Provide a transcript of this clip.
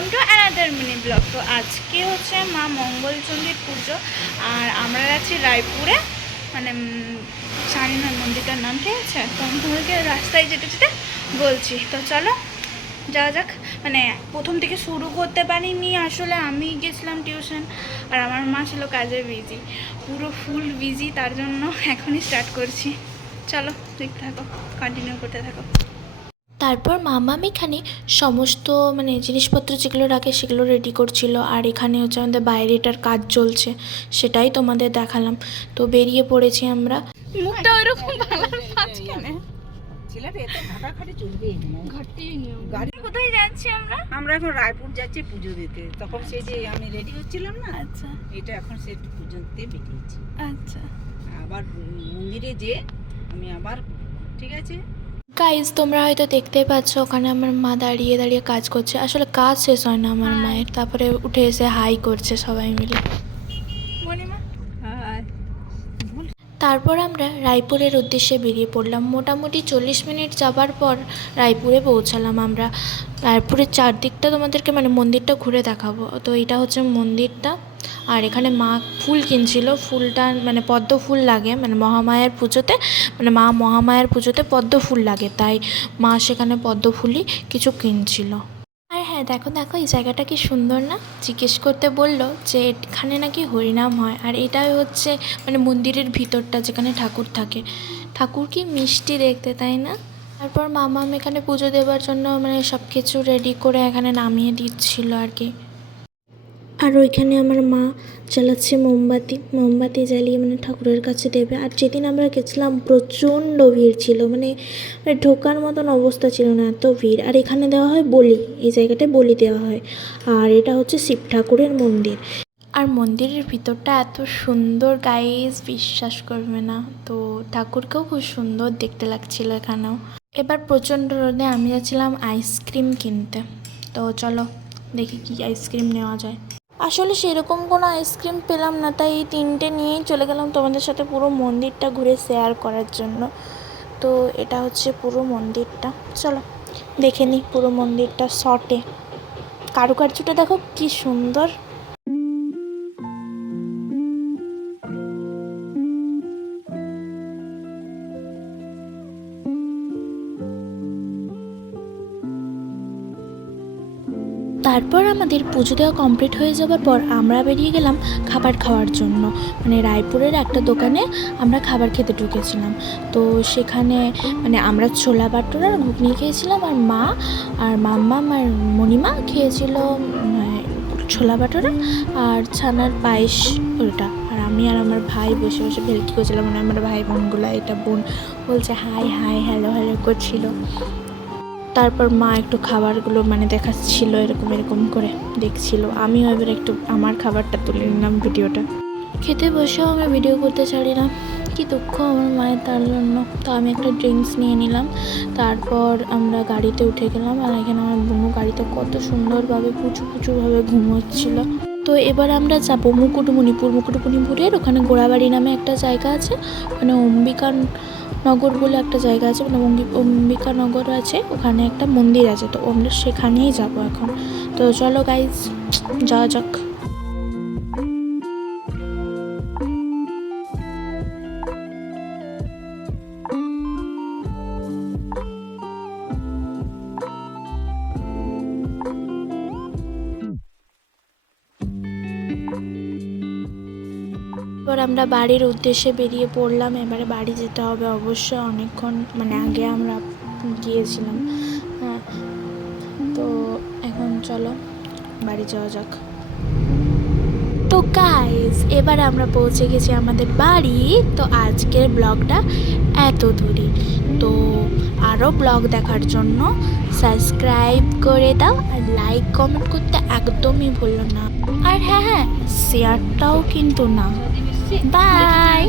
Welcome to another mini blog. তো আজকে হচ্ছে মা মঙ্গলচণ্ডীর পুজো, আর আমরা যাচ্ছি রায়পুরে, মানে জানি না মন্দিরটার নাম, ঠিক আছে? তো আমি তোমাদেরকে রাস্তায় যেতে যেতে বলছি। তো চলো যাওয়া যাক। মানে প্রথম থেকে শুরু করতে পারিনি, আসলে আমি গেছিলাম টিউশন আর আমার মা ছিল কাজে বিজি, পুরো ফুল বিজি, তার জন্য এখনই স্টার্ট করছি। চলো দেখতে থাকো, কন্টিনিউ করতে থাকো। তারপর মামাম এখানে সমস্ত জিনিসপত্র যেগুলো রাখে সেগুলো রেডি করছিল, আর এখানে হচ্ছে আমাদের বাইরেটার কাজ চলছে, সেটাই তোমাদের দেখালাম। তো বেরিয়ে পড়েছি আমরা। মুখটা ওইরকম বাংলার পাঁচ কেন? কোথায় যাচ্ছি আমরা? আমরা এখন রায়পুর যাচ্ছি পুজো দিতে। তখন সেই যে আমি রেডি হচ্ছিলাম না, আচ্ছা এটা এখন সে পুজো দিতে বেরিয়েছি। আচ্ছা, আবার মন্দিরে যে আমি আবার, ঠিক আছে গাইজ, তোমরা হয়তো দেখতেই পাচ্ছ ওখানে আমার মা দাঁড়িয়ে দাঁড়িয়ে কাজ করছে। আসলে কাজ শেষ হয় না আমার মায়ের, তারপরে উঠে এসে হাই করছে সবাই মিলে। মণিমা তারপর আমরা রায়পুরের উদ্দেশ্যে বেরিয়ে পড়লাম। মোটামুটি 40 মিনিট যাবার পর রায়পুরে পৌঁছালাম আমরা। রায়পুরের চারদিকটা তোমাদেরকে মন্দিরটা ঘুরে দেখাবো। তো এটা হচ্ছে মন্দিরটা, আর এখানে মা ফুল কিনছিল। ফুলটা পদ্ম ফুল লাগে, মহামায়ার পুজোতে, মা মহামায়ার পুজোতে পদ্ম ফুল লাগে, তাই মা সেখানে পদ্ম ফুলই কিছু কিনছিল। আর হ্যাঁ, দেখো দেখো এই জায়গাটা কি সুন্দর না? জিজ্ঞেস করতে বললো যে এখানে নাকি হরিনাম হয়, আর এটাই হচ্ছে মন্দিরের ভিতরটা যেখানে ঠাকুর থাকে। ঠাকুর কি মিষ্টি দেখতে, তাই না? তারপর মামাম এখানে পুজো দেওয়ার জন্য সব কিছু রেডি করে এখানে নামিয়ে দিচ্ছিল আর কি। আর ওইখানে আমার মা জ্বালাচ্ছে মোমবাতি জ্বালিয়ে ঠাকুরের কাছে দেবে। আর যেদিন আমরা গেছিলাম প্রচণ্ড ভিড় ছিল, ঢোকার মতন অবস্থা ছিল না, এত ভিড়। আর এখানে দেওয়া হয় বলি, এই জায়গাটায় বলি দেওয়া হয়। আর এটা হচ্ছে শিব ঠাকুরের মন্দির। আর মন্দিরের ভিতরটা এত সুন্দর গাইজ, বিশ্বাস করবে না। তো ঠাকুরকেও খুব সুন্দর দেখতে লাগছিল এখানেও। এবার প্রচণ্ড রোদে আমি যাচ্ছিলাম আইসক্রিম কিনতে। তো চলো দেখি কি আইসক্রিম নেওয়া যায়। আসলে সেরকম কোনো আইসক্রিম পেলাম না, তাই এই 3টে নিয়েই চলে গেলাম তোমাদের সাথে পুরো মন্দিরটা ঘুরে শেয়ার করার জন্য। তো এটা হচ্ছে পুরো মন্দিরটা, চলো দেখে নিই পুরো মন্দিরটা শর্টে। কারুকার্যটা দেখো কি সুন্দর। তারপর আমাদের পুজো দেওয়া কমপ্লিট হয়ে যাওয়ার পর আমরা বেরিয়ে গেলাম খাবার খাওয়ার জন্য। রায়পুরের একটা দোকানে আমরা খাবার খেতে ঢুকেছিলাম। তো সেখানে আমরা ছোলা বাটোরা আর ঘুগনি খেয়েছিলাম, আর মা আর মাম্মাম আর মণিমা খেয়েছিল ছোলা বাটোরা আর ছানার পায়েস ওটা। আর আমি আর আমার ভাই বসে বসে ভেলকি করছিলাম, আমার ভাই বোনগুলো, এটা বোন বলছে হাই হাই হ্যালো হ্যালো করছিল। তারপর মা একটু খাবারগুলো দেখাচ্ছিল, এরকম করে দেখছিল। আমিও এবার একটু আমার খাবারটা তুলে নিলাম ভিডিওটা। খেতে বসেও আমরা ভিডিও করতে চাই না, কি দুঃখ আমার মায়ের তার জন্য। তো আমি একটা ড্রিঙ্কস নিয়ে নিলাম। তারপর আমরা গাড়িতে উঠে গেলাম, আর এখানে আমার বোনু গাড়িতে কত সুন্দরভাবে পুচুভাবে ঘুমোচ্ছিল। তো এবার আমরা যাবো মুকুটমণিপুরের ওখানে গোড়াবাড়ি নামে একটা জায়গা আছে, অম্বিকানগর বলে একটা জায়গা আছে, অম্বিকানগর আছে, ওখানে একটা মন্দির আছে। তো আমরা সেখানেই যাব এখন। তো চলো গাইজ যাওয়া যাক। এবার আমরা বাড়ির উদ্দেশ্যে বেরিয়ে পড়লাম। এবারে বাড়ি যেতে হবে অবশ্যই, অনেকক্ষণ আগে আমরা গিয়েছিলাম। হ্যাঁ, তো এখন চলো বাড়ি যাওয়া যাক। তো গাইজ এবার আমরা পৌঁছে গেছি আমাদের বাড়ি। তো আজকের ব্লগটা এত দূরই। তো আরও ব্লগ দেখার জন্য সাবস্ক্রাইব করে দাও, আর লাইক কমেন্ট করতে একদমই ভুলো না। আর হ্যাঁ, শেয়ারটাও কিন্তু না। বাই।